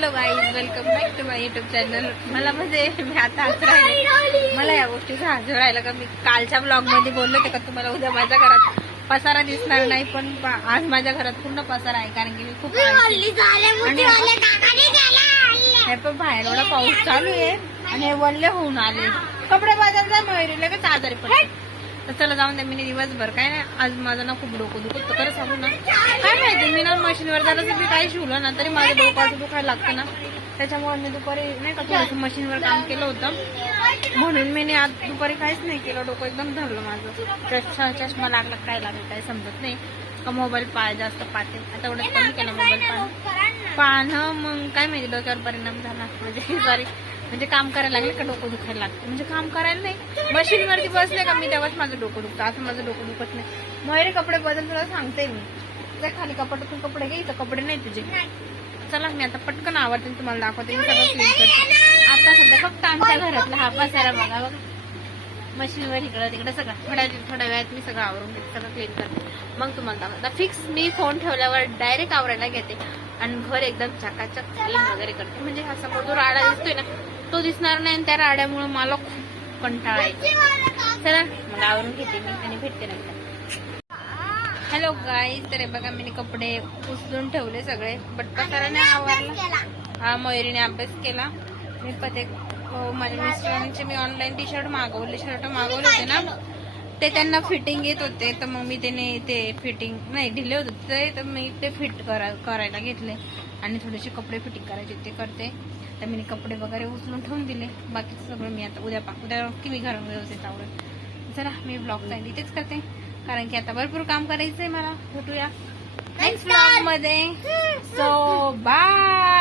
Hello guys welcome back to my YouTube channel मला म्हणजे मी आता हसू राहिले. मला या गोष्टीचं हसू राहिलं का मी कालच्या ब्लॉगमध्ये बोलले होते का तुम्हाला उद्या माझ्या घरात पसारा दिसणार नाही पण आज माझ्या घरात पूर्ण पसारा आहे कारण की मी खूप हे पण बाहेर एवढा पाऊस चालू आहे आणि हे वल्ले होऊन आले. कपडे बाजार जाय मयुरी लगेच आजारी पडले. तर चला जाऊन द्या मी दिवसभर काय नाही आज माझं ना खूप डोकं दुखत होतं. खरं सांगू ना. माहिती मी ना मशीनवर जरा मी काही शिवलं ना तरी माझं डोकं दुखायला लागतं ना. त्याच्यामुळे मी दुपारी नाही का थोडंसं मशीनवर काम केलं होतं. म्हणून मी आज दुपारी काहीच नाही केलं डोकं एकदम धरलं माझं. चष्मा चष्मा लागला काय लागलं काय समजत नाही. का मोबाईल पाय जास्त पाहते आता एवढं कमी केलं मोबाईल पाहणं पाहणं मग काय माहिती डोक्यावर परिणाम झाला. म्हणजे सॉरी म्हणजे काम करायला लागले का डोकं दुखायला लागतं? म्हणजे काम करायला नाही. मशीनवरती बसले का मी तेव्हाच माझं डोकं दुखतं. असं माझं डोकं दुखत नाही. मयुरी कपडे बदल तुला सांगते मी. तुझ्या खाली कपड्यातून कपडे घे इथं कपडे नाही तुझे. चला मी आता पटकन आवडते तुम्हाला दाखवते मी सगळं क्लीन करते. आता सध्या फक्त आमच्या घरातला हा पसारा बघा बघा. मशीनवर इकडं तिकडं सगळं. थोड्या थोड्या वेळात मी सगळं आवरून घेते सगळं क्लीन करते. मग तुम्हाला दाखवते. फिक्स मी फोन ठेवल्यावर डायरेक्ट आवरायला घेते. आणि घर एकदम चकाचक क्लीन वगैरे करते. म्हणजे हा समोर जो राडा दिसतोय ना तो दिसणार नाही आणि त्या राड्यामुळे मला खूप कंटाळा येतो. चला मग आवरून घेते मी आणि भेटते नंतर. हॅलो गाई तर हे बघा मी कपडे उचलून ठेवले सगळे. बट पसारा नाही आवरला. हा मयुरीने अभ्यास केला. मी पते अं, माझ्या मिस्टरांचे मी ऑनलाईन टी शर्ट मागवले. शर्ट मागवले होते ना? ते त्यांना फिटिंग येत होते. तर मग मी त्याने ते फिटिंग नाही ढिले होते ते. तर मी ते फिट करा करायला घेतले. आणि थोडेसे कपडे फिटिंग करायचे ते करते. तर मी कपडे वगैरे उचलून ठेवून दिले. बाकीचं सगळं मी आता उद्या पा उद्या की मी घर व्यवस्थित आवडेल चला मी ब्लॉग चालली. इथेच करते. कारण की आता भरपूर काम करायचंय मला. भेटूया नेक्स्ट ब्लॉगमध्ये. So bye